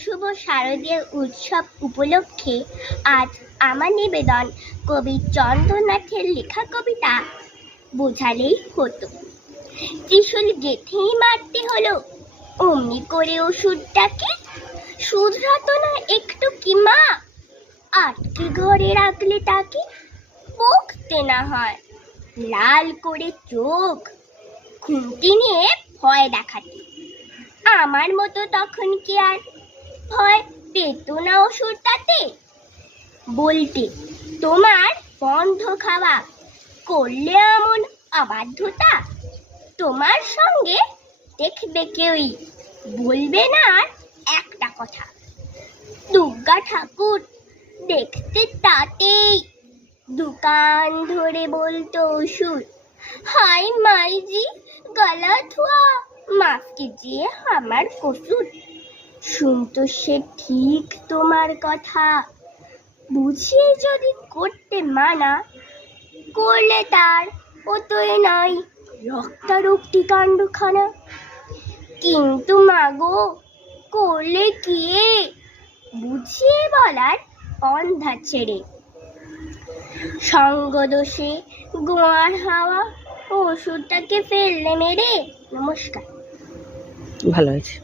শুভ শারদীয় উৎসব উপলক্ষে আজ আমার নিবেদন কবি চন্দ্রনাথের লেখা কবিতা বোঝালেই হতো। ত্রিশূল গেঁথেই মারতে হলো অমনি করে ওষুধটাকে, শুধরাতো না একটু কি মা, আটকে ঘরে রাখলে তাকে। বকতে না হয় লাল করে চোখ, খুঁটি নিয়ে ভয় দেখাতে। আমার মতো তখন কি আর ভয় পেত না ওষুধটাতে? বলতে তোমার বন্ধ খাওয়া করলে এমন অবাধ্যতা, তোমার সঙ্গে দেখবে কেউই বলবে না আর একটা কথা। দুর্গা ঠাকুর দেখতে তাতেই দোকান ধরে বলতো ওষুধ, হাই মাইজি গলা ধোয়া, মাফ कीजिए আমার কসুর। শুনতো সে ঠিক তোমার কথা, বুঝিয়ে যদি করতে মানা, করলে তার অতই নাই রক্তারক্তি কাণ্ডখানা। কিন্তু মাগো করলে কি বুঝিয়ে বলার পন্থা ছেড়ে, সঙ্গ দোষে গোয়ার হাওয়া ওষুধটাকে ফেললে মেরে। নমস্কার। ভালো হয়েছে।